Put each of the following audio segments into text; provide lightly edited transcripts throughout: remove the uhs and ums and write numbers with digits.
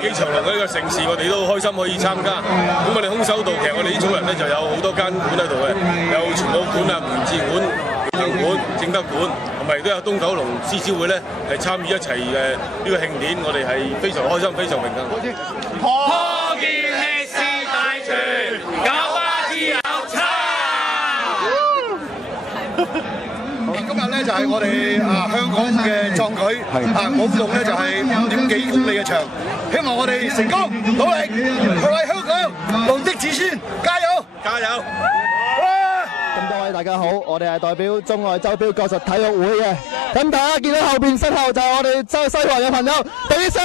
紀長隆呢個盛事，我哋都開心可以參加。咁我哋空手道其實我哋呢組人咧就有好多間館喺度嘅，有全武館啊、門志館、平衡館、正德館，同埋亦都有東九龍獅子會咧係參與一齊呢個慶典，我哋係非常開心、非常榮幸。破劍氣勢大全，九巴之有差。今日咧就係我哋香港嘅壯舉，舞龍咧就係5.幾公里嘅長，希望我哋成功努力，去為香港龍的子孫加油！加油！咁多位大家好，我哋係代表中外周標國術體育會嘅。咁大家見到後邊身後就係我哋西環嘅朋友，俾啲聲！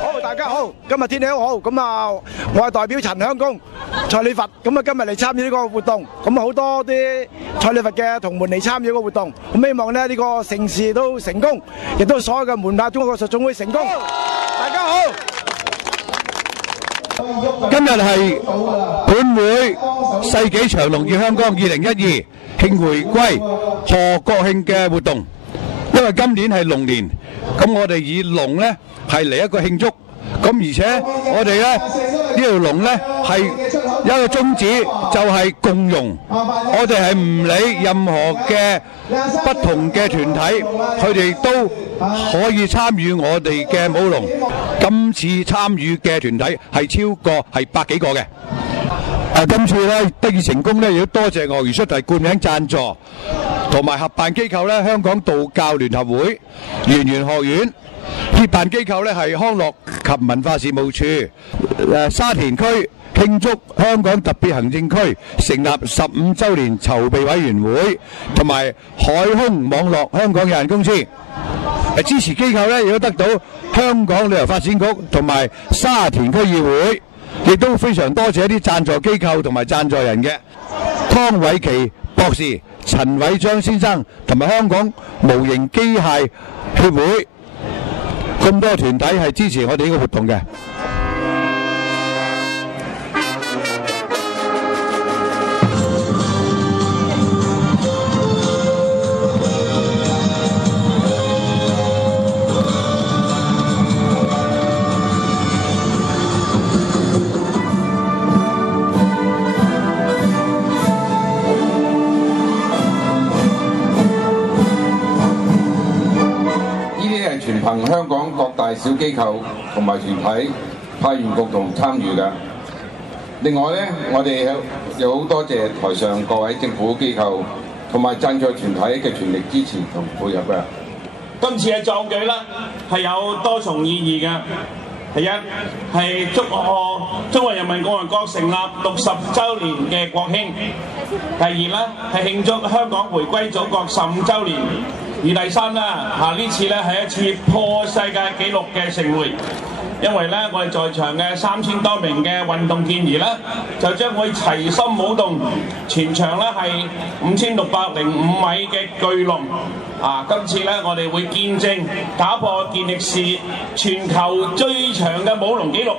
好，大家好，今日天氣好好，咁我係代表陳香公蔡李佛，咁今日嚟參與呢個活動，咁好多啲蔡李佛嘅同門嚟參與呢個活動，咁希望呢個盛事都成功，亦都所有嘅門派中國國術總會成功。大家好。今日係本會世紀長隆耀香江2012慶回歸賀國慶嘅活動，因為今年係龍年，咁我哋以龍呢係嚟一個慶祝，咁而且我哋呢條龍呢係一個宗旨，就係共融，我哋係唔理任何嘅不同嘅團體，佢哋都可以參與我哋嘅舞龍。今次參與嘅團體係超過係100幾個嘅。今次咧得以成功咧，亦都多謝鱷魚恤係冠名贊助，同埋合辦機構咧香港道教聯合會、圓玄學院，協辦機構咧係康樂及文化事務處，沙田區慶祝香港特別行政區成立15週年籌備委員會，同埋海空網絡香港有限公司。支持機構咧亦都得到香港旅遊發展局同埋沙田區議會，亦都非常多謝一啲贊助機構同埋贊助人嘅湯偉琪博士、陳偉章先生同埋香港模型機械協會，咁多團體係支持我哋呢個活動嘅。全憑香港各大小機構同埋團體派員共同參與嘅。另外呢，我哋有好多謝台上各位政府機構同埋贊助團體嘅全力支持同配合嘅。今次嘅壯舉咧係有多重意義嘅。第一係祝賀中華人民共和國成立60週年嘅國慶。第二咧係慶祝香港回歸祖國15週年。而第三啦，呢次咧係一次破世界紀錄嘅盛會，因為咧我哋在場嘅3000多名嘅運動健兒咧，就將會齊心舞動，全場咧係5605米嘅巨龍。今次咧我哋會見證打破健力士全球最長嘅舞龍紀錄。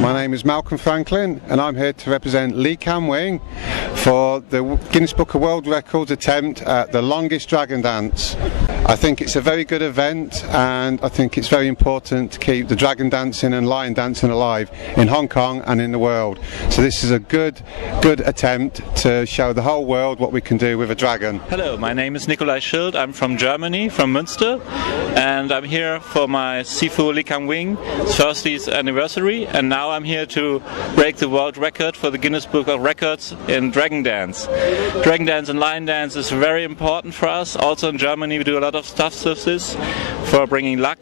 My name is Malcolm Franklin and I'm here to represent Lee Kam Wing for the Guinness Book of World Records attempt at the longest dragon dance. I think it's a very good event and I think it's very important to keep the dragon dancing and lion dancing alive in Hong Kong and in the world. So this is a good attempt to show the whole world what we can do with a dragon. Hello, my name is Nikolai Schild. I'm from Germany, from Münster, and I'm here for my Sifu Lee Kam Wing 30th anniversary, and now I'm here to break the world record for the Guinness Book of Records in Dragon Dance. Dragon Dance and Lion Dance is very important for us. Also in Germany we do a lot of stuff with this for bringing luck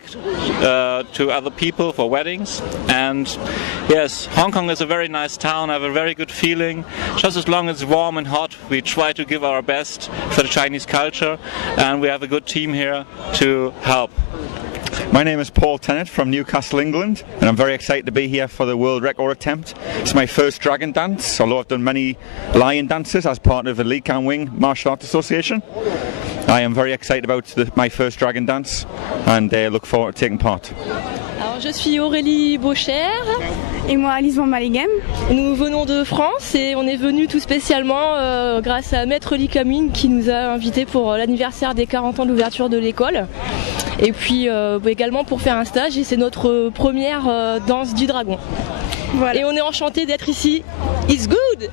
to other people for weddings. And yes, Hong Kong is a very nice town. I have a very good feeling. Just as long as it's warm and hot, we try to give our best for the Chinese culture, and we have a good team here to help. My name is Paul Tennant from Newcastle, England, and I'm very excited to be here for the world record attempt. It's my first dragon dance, although I've done many lion dances as part of the Lee Kam Wing Martial Arts Association. I am very excited about my first dragon dance and look forward to taking part. Alors, je suis Aurélie Beaucher. Et moi, Alice Van Mallegem. Nous venons de France et on est venus tout spécialement grâce à Maître Lee Kam Wing qui nous a invités pour l'anniversaire des 40 ans de l'ouverture de l'école. Et puis également pour faire un stage, et c'est notre première danse du dragon. Voilà. Et on est enchantés d'être ici. It's good!